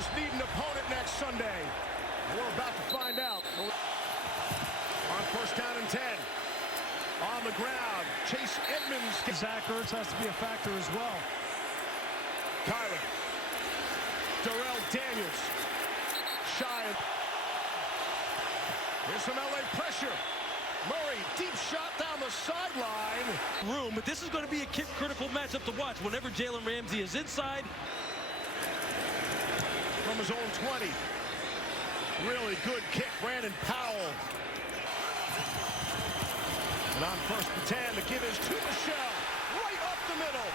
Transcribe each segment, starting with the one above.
Niners need an opponent next Sunday. We're about to find out. On first down and 10. On the ground, Chase Edmonds. Zach Ertz has to be a factor as well. Kyler. Darrell Daniels. Shy. Here's some LA pressure. Murray, deep shot down the sideline. But this is going to be a critical matchup to watch whenever Jalen Ramsey is inside. From his own 20. Really good kick, Brandon Powell. And on first and 10, the give is to Michelle, right up the middle.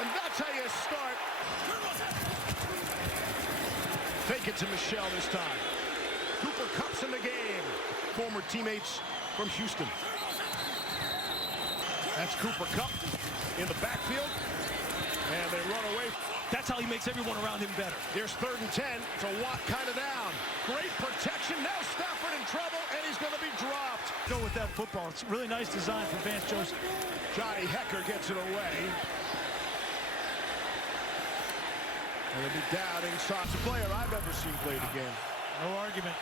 And that's how you start. Fake it to Michelle this time. Cooper Kupp's in the game. Former teammates from Houston. That's Cooper Kupp in the backfield. And they run away. That's how he makes everyone around him better. Here's third and 10. It's a Watt kind of down. Great protection. Now Stafford in trouble, and he's going to be dropped. Go with that football. It's a really nice design from Vance Joseph. Johnny Hecker gets it away. And he'll be down inside. It's a player I've ever seen play the game. No argument.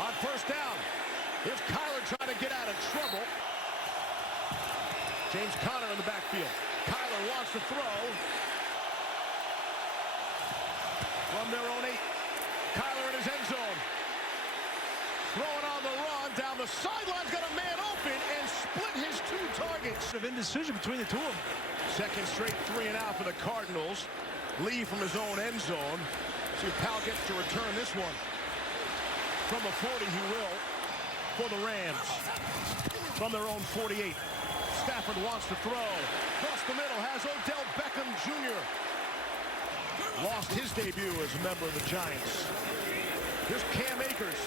On first down, here's Kyler trying to get out of trouble. James Conner in the backfield. Kyler wants to throw. From their own 8. Kyler in his end zone. Throwing on the run. Down the sidelines. Got a man open and split his 2 targets. Of indecision between the two of them. Second straight 3 and out for the Cardinals. Lee from his own end zone. See if Powell gets to return this one. From the 40 he will. For the Rams. From their own 48. Stafford wants to throw. Across the middle has Odell Beckham Jr. Lost his debut as a member of the Giants. Here's Cam Akers.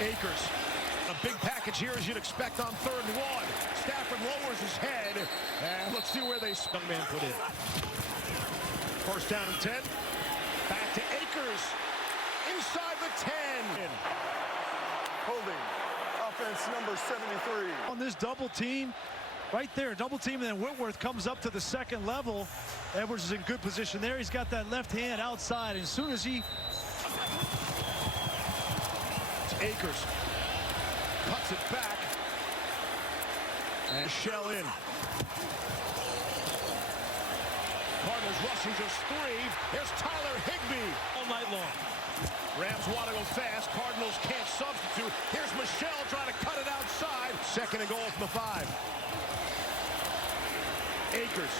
Akers. A big package here as you'd expect on 3rd and 1. Stafford lowers his head. And let's see where they young man put in. First down and 10. Back to Akers. Inside the 10. Holding. Offense number 73. On this double team, right there, double team, and then Whitworth comes up to the second level. Edwards is in good position there. He's got that left hand outside. As soon as he... It's Akers. Cuts it back. And shell in. Cardinals rushing just 3. Here's Tyler Higbee. All night long. Rams want to go fast. Cardinals can't substitute. Here's Michelle trying to cut it outside. Second and goal from the 5. Akers.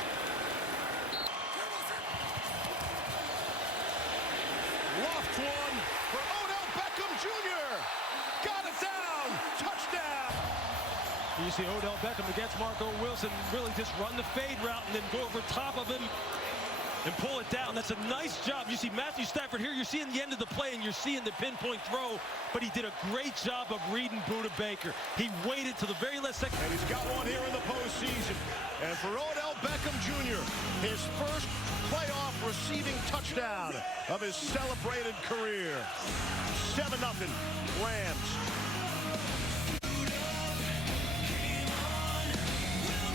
Loft one for Odell Beckham Jr. Got it down. Touchdown. You see Odell Beckham against Marco Wilson really just run the fade route and then go over top of him and pull it down. That's a nice job. You see Matthew Stafford here. You're seeing the end of the play, and you're seeing the pinpoint throw, but he did a great job of reading Budda Baker. He waited to the very last second. And he's got one here in the postseason. And for Odell Beckham Jr., his first playoff receiving touchdown of his celebrated career. 7-0 Rams.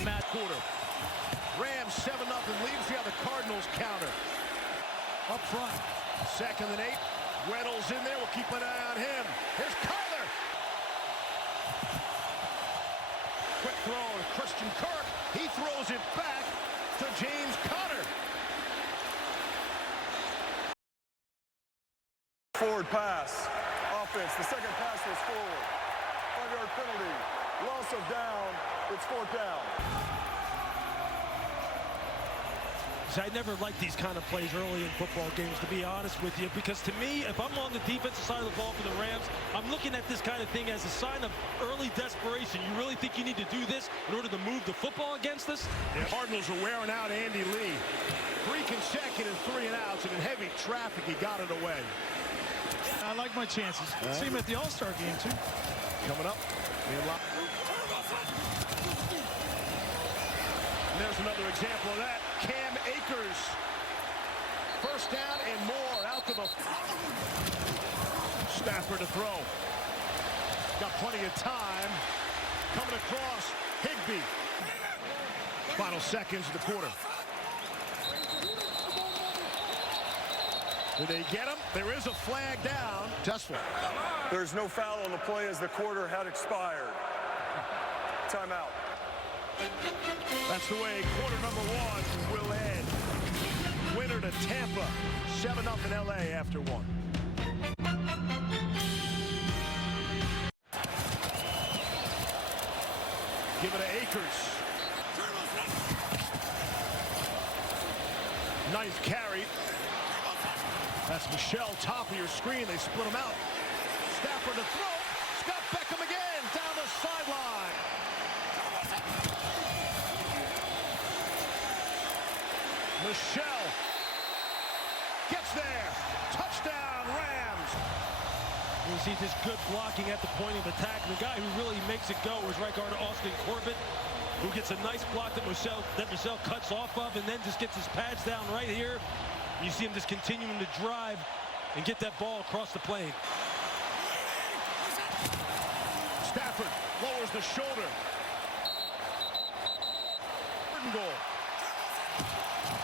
Matt Quarter. Rams 7-0 leads. See how the Cardinals counter. Up front. Second and 8. Weddle's in there. We'll keep an eye on him. Here's Kyler. Quick throw to Christian Kirk. He throws it back to James Conner. Forward pass. Offense. The second pass was forward. 5-yard penalty. Loss of down. It's 4th down. I never like these kind of plays early in football games, to be honest with you, because to me, if I'm on the defensive side of the ball for the Rams, I'm looking at this kind of thing as a sign of early desperation. You really think you need to do this in order to move the football against us? The Cardinals are wearing out Andy Lee. 3 consecutive 3 and outs, and in heavy traffic, he got it away. I like my chances. See him at the All-Star game, too. Coming up. And there's another example of that. Cam Akers. First down and more. Out to the... Stafford to throw. Got plenty of time. Coming across. Higbee. Final seconds of the quarter. Do they get him? There is a flag down. Just one. There's no foul on the play as the quarter had expired. Timeout. That's the way quarter number one will end. Winner to Tampa, 7-0 LA after one. Give it to Akers. Ninth carry. That's Michelle, top of your screen. They split him out. Stafford to throw. Scott Beckham again down the sideline. Michelle gets there. Touchdown, Rams. You see this good blocking at the point of attack. The guy who really makes it go is right guard Austin Corbett, who gets a nice block that Michelle cuts off of, and then just gets his pads down right here. You see him just continuing to drive and get that ball across the plane. Stafford lowers the shoulder. Third goal.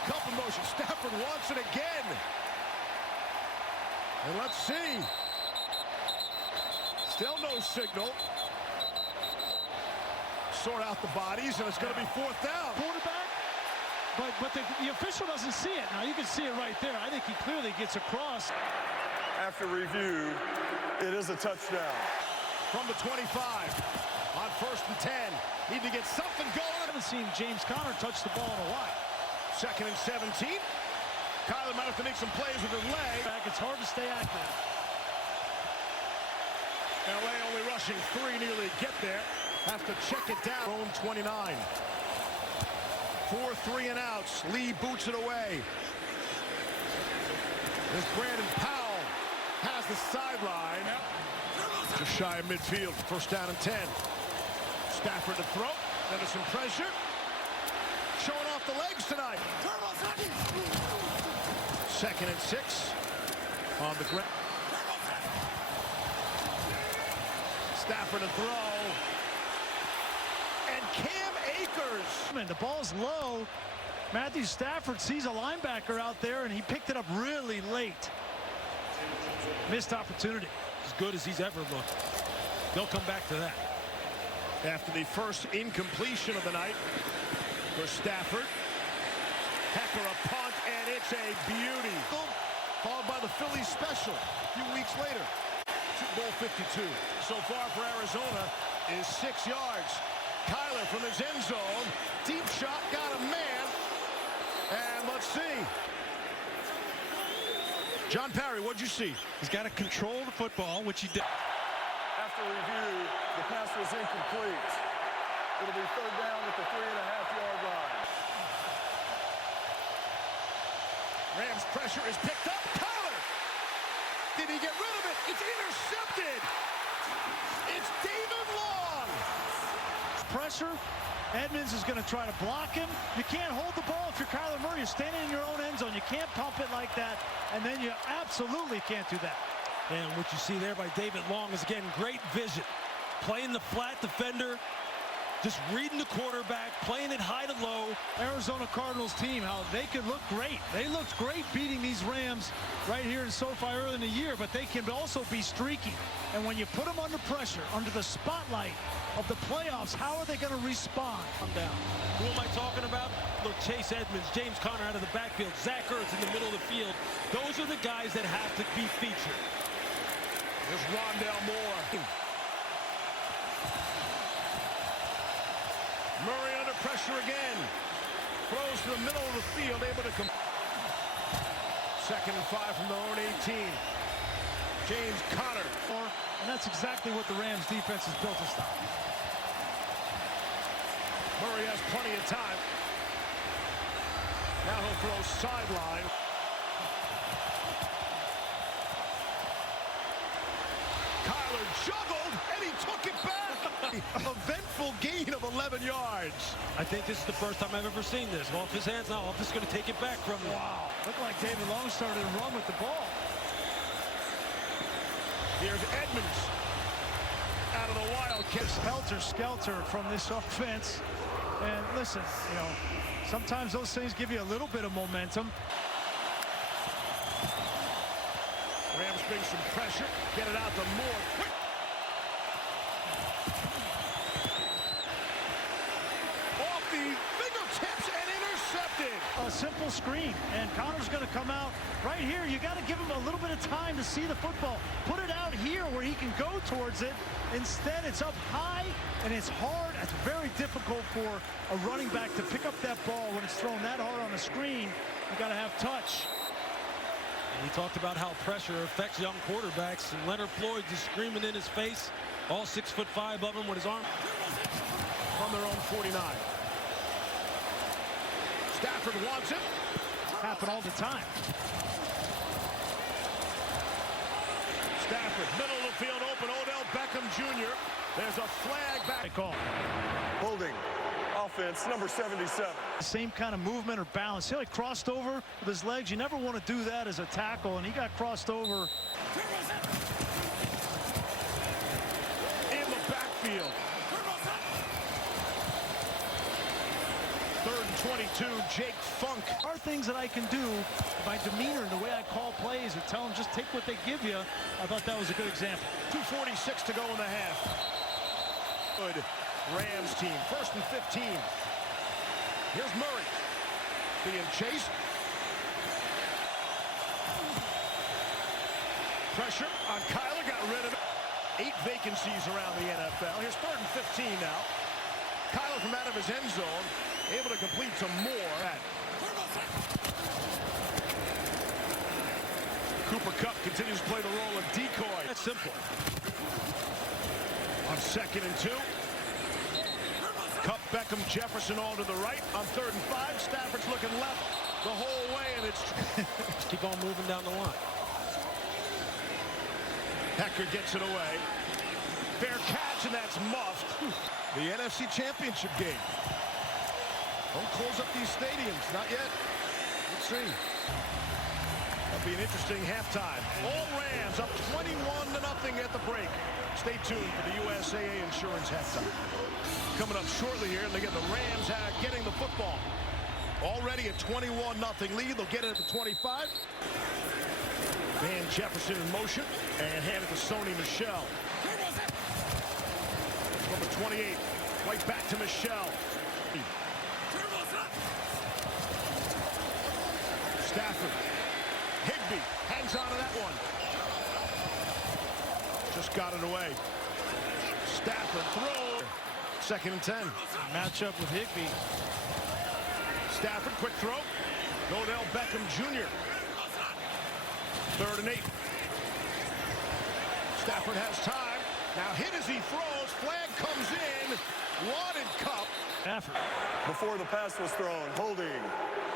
Couple motion. Stafford wants it again. And let's see. Still no signal. Sort out the bodies, and it's going to be fourth down. Quarterback, but the official doesn't see it. Now you can see it right there. I think he clearly gets across. After review, it is a touchdown. From the 25 on 1st and 10. Need to get something going. I haven't seen James Conner touch the ball in a while. 2nd and 17. Kyler might have to make some plays with his leg. It's hard to stay active. LA only rushing 3, nearly get there. Have to check it down. Own 29. 4 3-and-outs. Lee boots it away. There's Brandon Powell. Has the sideline. Just shy of midfield. 1st down and 10. Stafford to throw. Then there's some pressure. Showing off the legs tonight. 2nd and 6. On the ground. Stafford to throw. And Cam Akers. The ball's low. Matthew Stafford sees a linebacker out there, and he picked it up really late. Missed opportunity. As good as he's ever looked. They'll come back to that. After the first incompletion of the night for Stafford. Hecker a punt, and it's a beauty. Followed by the Phillies special a few weeks later. Super Bowl 52. So far for Arizona is 6 yards. Kyler from his end zone. Deep shot, got a man. And let's see. John Parry, what'd you see? He's got to control the football, which he did. After review, the pass was incomplete. It'll be 3rd down at the 3.5-yard line. Rams pressure is picked up. Kyler! Did he get rid of it? It's intercepted! It's David Long! Pressure. Edmonds is going to try to block him. You can't hold the ball if you're Kyler Murray. You're standing in your own end zone. You can't pump it like that, and then you absolutely can't do that. And what you see there by David Long is, again, great vision. Playing the flat defender, just reading the quarterback, playing it high to low. Arizona Cardinals team, how they could look great. They looked great beating these Rams right here in SoFi early in the year, but they can also be streaky. And when you put them under pressure, under the spotlight of the playoffs, how are they going to respond? I'm down. Who am I talking about? Look, Chase Edmonds, James Conner out of the backfield, Zach Ertz in the middle of the field. Those are the guys that have to be featured. There's Rondell Moore. Murray under pressure again. Throws to the middle of the field, able to come. 2nd and 5 from their own 18. James Conner. And that's exactly what the Rams defense is built to stop. Murray has plenty of time. Now he'll throw sideline. Kyler juggled, and he took it back. Eventful gain of 11 yards. I think this is the first time I've ever seen this. Off his hands now. Off is going to take it back from him. Wow. Looked like David Long started to run with the ball. Here's Edmonds out of the Wildcat. Helter-skelter from this offense. And listen, you know, sometimes those things give you a little bit of momentum. Rams bring some pressure. Get it out to Moore. Quick. Off the fingertips and intercepted. A simple screen, and Connor's going to come out right here. You got to give him a little bit of time to see the football. Put it out here where he can go towards it. Instead, it's up high, and it's hard. It's very difficult for a running back to pick up that ball when it's thrown that hard on the screen. You got to have touch. And he talked about how pressure affects young quarterbacks, and Leonard Floyd just screaming in his face, all 6'5" of him with his arm. From their own 49. Stafford wants it. Happen all the time. Stafford, middle of the field, open. Odell Beckham Jr. There's a flag back. Call. Holding. Offense, number 77. Same kind of movement or balance. He crossed over with his legs. You never want to do that as a tackle, and he got crossed over. In the backfield. 3rd and 22, Jake Funk. There are things that I can do. My demeanor and the way I call plays and tell them just take what they give you. I thought that was a good example. 2:46 to go in the half. Good Rams team. 1st and 15. Here's Murray being chased. Pressure on Kyler. Got rid of it. 8 vacancies around the NFL. Here's 3rd and 15 now. Kyler from out of his end zone. Able to complete to Moore. Cooper Kupp continues to play the role of decoy. That's simple. On 2nd and 2. Kupp, Beckham, Jefferson all to the right. On 3rd and 5. Stafford's looking left the whole way, and it's... Just keep on moving down the line. Hecker gets it away. Fair catch, and that's muffed. The NFC Championship game. Don't close up these stadiums. Not yet. Let's see. That'll be an interesting halftime. All Rams up 21-0 at the break. Stay tuned for the USAA Insurance halftime. Coming up shortly here, and they get the Rams getting the football. Already a 21-0 lead. They'll get it at the 25. Van Jefferson in motion, and hand it to Sony Michel. Number 28, right back to Michel. Stafford. Higbee hangs on to that one. Just got it away. Stafford throw. 2nd and 10. Matchup with Higbee. Stafford, quick throw. Odell Beckham Jr. 3rd and 8. Stafford has time. Now hit as he throws. Flag comes in. Wanted Kupp. Stafford. Before the pass was thrown, holding.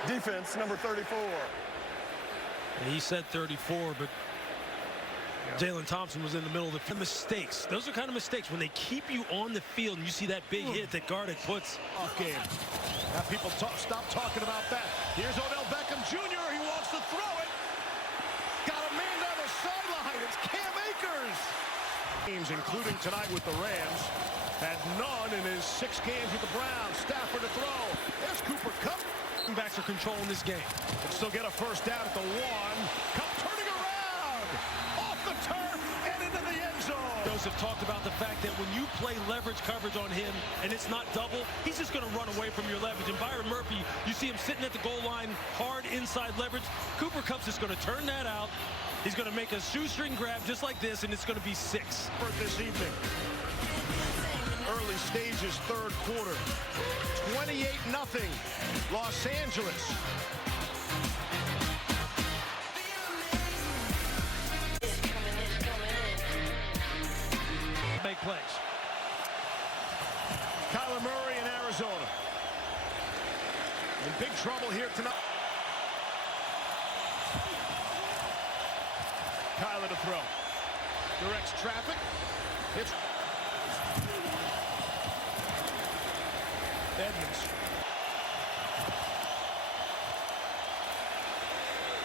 Defense, number 34. And he said 34, but Jalen Thompson was in the middle of the mistakes. Those are kind of mistakes when they keep you on the field and you see that big hit that Gardick puts. Off game. Now people stop talking about that. Here's Odell Beckham Jr. He wants to throw it. Got a man down the sideline. It's Cam Akers. Teams, including tonight with the Rams, had none in his 6 games with the Browns. Stafford to throw. There's Cooper Kupp. Backs are controlling this game. Can still get a first down at the 1. Kupp turning around. Off the turf and into the end zone. Joseph talked about the fact that when you play leverage coverage on him and it's not double, he's just going to run away from your leverage. And Byron Murphy, you see him sitting at the goal line, hard inside leverage. Cooper Kupp's just going to turn that out. He's going to make a shoestring grab just like this, and it's going to be 6. For this evening. Early stages, 3rd quarter. 28-0. Los Angeles. Make plays. Kyler Murray in Arizona. In big trouble here tonight. Kyler to throw. Directs traffic. Hits. Edmonds.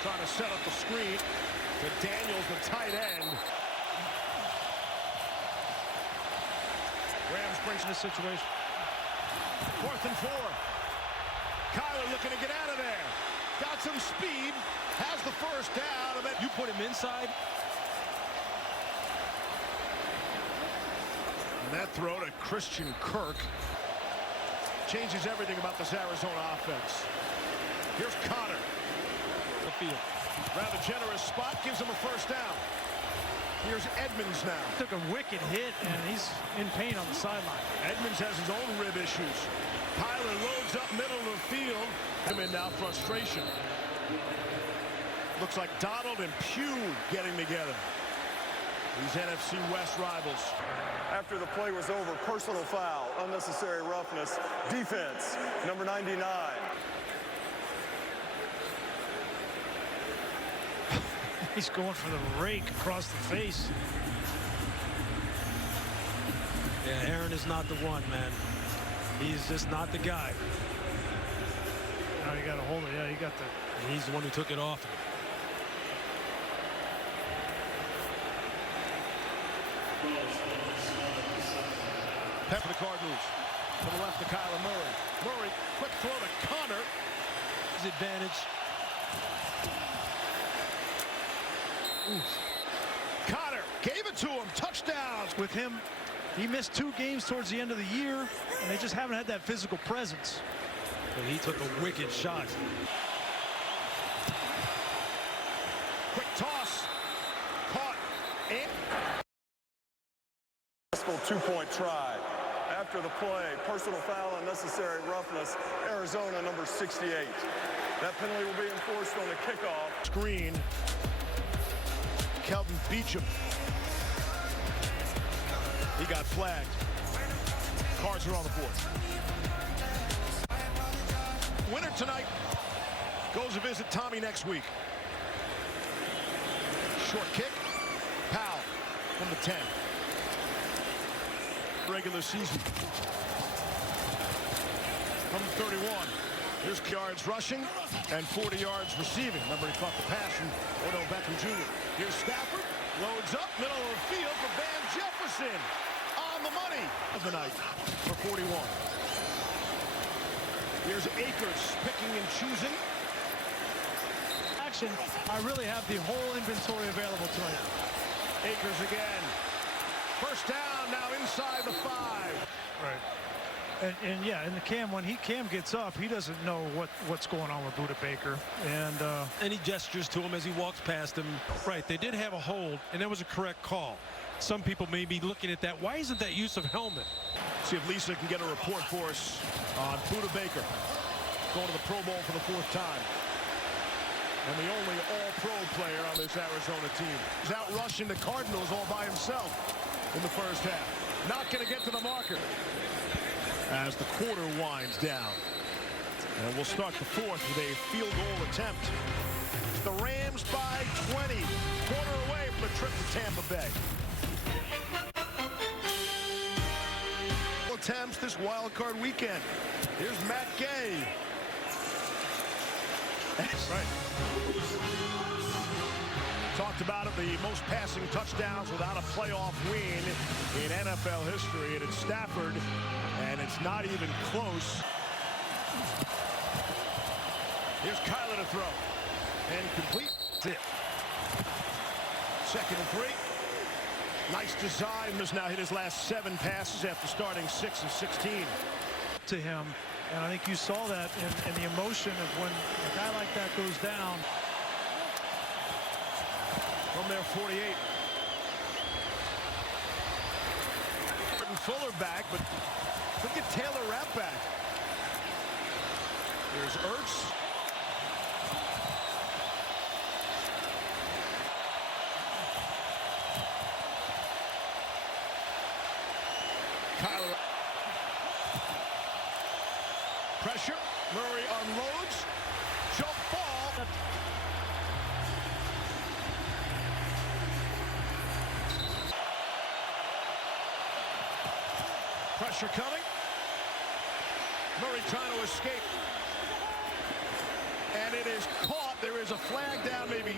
Trying to set up the screen. To Daniels, the tight end. Rams brings in this situation. 4th and 4. Kyler looking to get out of there. Got some speed. Has the first down. And then You put him inside. and that throw to Christian Kirk changes everything about this Arizona offense. Here's Connor. The field. Rather generous spot, gives him a first down. Here's Edmonds now. Took a wicked hit, and he's in pain on the sideline. Edmonds has his own rib issues. Kyler loads up middle of the field. Him in now, frustration. Looks like Donald and Pugh getting together. These NFC West rivals. After the play was over, personal foul, unnecessary roughness, defense, number 99. He's going for the rake across the face. Yeah, Aaron is not the one, man. He's just not the guy. Now you got to hold it. Yeah, you got the. And he's the one who took it off. Pep for the Cardinals. To the left to Kyler Murray. Murray, quick throw to Connor. His advantage. Connor gave it to him. Touchdown. With him, he missed 2 games towards the end of the year, and they just haven't had that physical presence. But he took a wicked shot. Quick toss. Caught. And 2-point try. After the play, personal foul, unnecessary roughness, Arizona, number 68. That penalty will be enforced on the kickoff. screen. Kelvin Beachum. He got flagged. Cards are on the board. Winner tonight goes to visit Tommy next week. Short kick. Powell from the 10. Regular season. From the 31. Here's yards rushing and 40 yards receiving. Remember, he caught the pass from Odell Beckham Jr. Here's Stafford. Loads up, middle of the field for Van Jefferson. On the money of the night for 41. Here's Akers picking and choosing. Action, I really have the whole inventory available tonight. Akers again. First down now inside the 5. Right. And yeah, and the Cam, when Cam gets up, he doesn't know what's going on with Budda Baker, and he gestures to him as he walks past him. Right, they did have a hold, and that was a correct call. Some people may be looking at that. Why isn't that use of helmet? See if Lisa can get a report for us on Budda Baker. Going to the Pro Bowl for the 4th time. And the only all-pro player on this Arizona team. He's out rushing the Cardinals all by himself in the first half. Not going to get to the marker as the quarter winds down. And we'll start the 4th with a field goal attempt. The Rams by 20. Quarter away from a trip to Tampa Bay. Attempts this wild card weekend. Here's Matt Gay. That's right. Talked about it, the most passing touchdowns without a playoff win in NFL history, and it's Stafford, and it's not even close. Here's Kyler to throw, and complete. That's it. 2nd and 3. Nice design. Has now hit his last 7 passes after starting 6 of 16. to him, and I think you saw that in the emotion of when a guy like that goes down. From their 48. Fuller back, but look at Taylor Rapp back. Here's Ertz. Kyler. Pressure. Murray unloads. Jump ball. Pressure coming. Murray trying to escape. And it is caught. There is a flag down, maybe.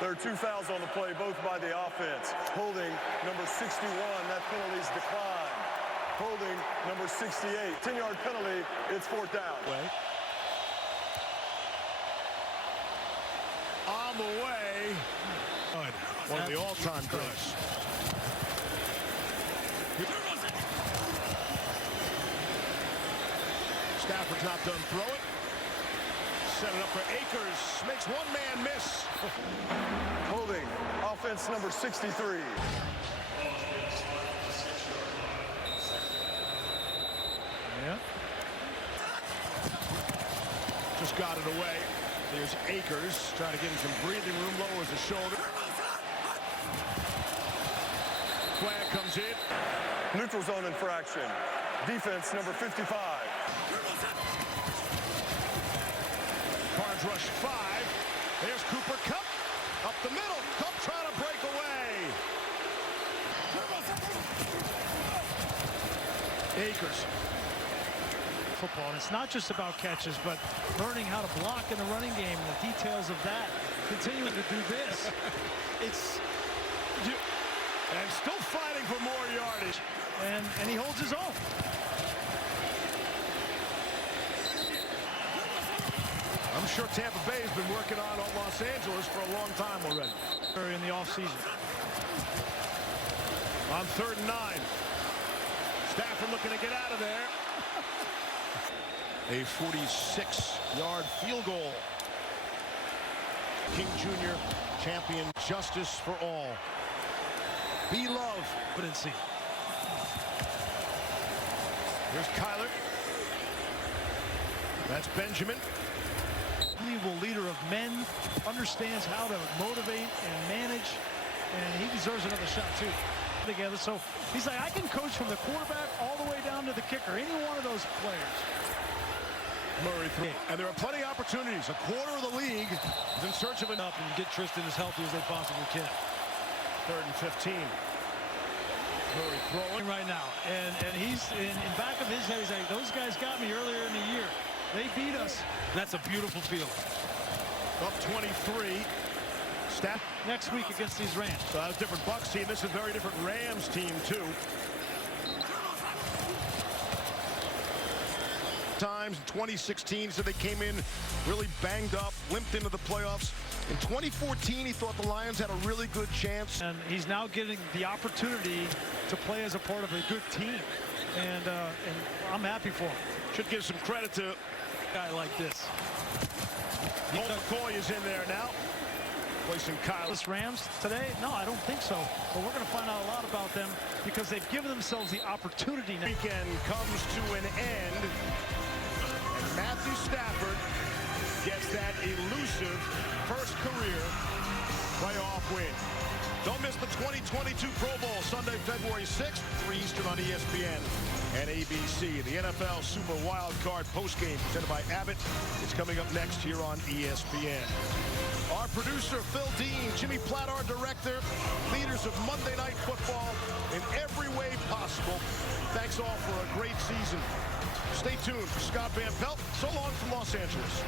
There are 2 fouls on the play, both by the offense. Holding number 61, that penalty's declined. Holding number 68, 10-yard penalty It's fourth down. On the way. One of the all-time greats. Stafford's not done throwing. Set it up for Akers. Makes one man miss. Holding, offense number 63. Yeah. Just got it away. There's Akers trying to get him some breathing room, lowers the shoulder. Flag comes in. Neutral zone infraction. Defense number 55. Cards rush 5. There's Cooper Kupp up the middle. Kupp trying to break away. Akers. Football, and it's not just about catches, but learning how to block in the running game and the details of that. Continuing to do this. And still fighting for more yardage. And he holds his own. I'm sure Tampa Bay has been working on Los Angeles for a long time already. In the offseason. On 3rd and 9. Stafford looking to get out of there. A 46-yard field goal. King Jr. champion, justice for all. Be love. Couldn't see. Here's Kyler. That's Benjamin. Unbelievable leader of men, understands how to motivate and manage, and he deserves another shot too. Together, so he's like, I can coach from the quarterback all the way down to the kicker, any one of those players. Murray through. And there are plenty of opportunities. A quarter of the league is in search of an Up and get Tristan as healthy as they possibly can. 3rd and 15. Murray throwing Right now, and he's in back of his head, he's like, those guys got me earlier in the year. They beat us. That's a beautiful feeling. up 23. Next week against these Rams. So that's a different Bucs team. This is a very different Rams team too. Times in 2016, so they came in really banged up, limped into the playoffs. In 2014, he thought the Lions had a really good chance. And he's now getting the opportunity to play as a part of a good team. And I'm happy for him. Should give some credit to A guy like this. Colt McCoy is in there now. Placing Kyle. This Rams today? No, I don't think so. But we're going to find out a lot about them because they've given themselves the opportunity now. Weekend comes to an end. And Matthew Stafford gets that elusive first career playoff win. Don't miss the 2022 Pro Bowl Sunday, February 6th, 3 Eastern on ESPN and ABC. The NFL Super Wild Card postgame presented by Abbott. It's coming up next here on ESPN. Our producer, Phil Dean, Jimmy Platt, our director, leaders of Monday Night Football in every way possible. Thanks all for a great season. Stay tuned for Scott Van Pelt. So long from Los Angeles.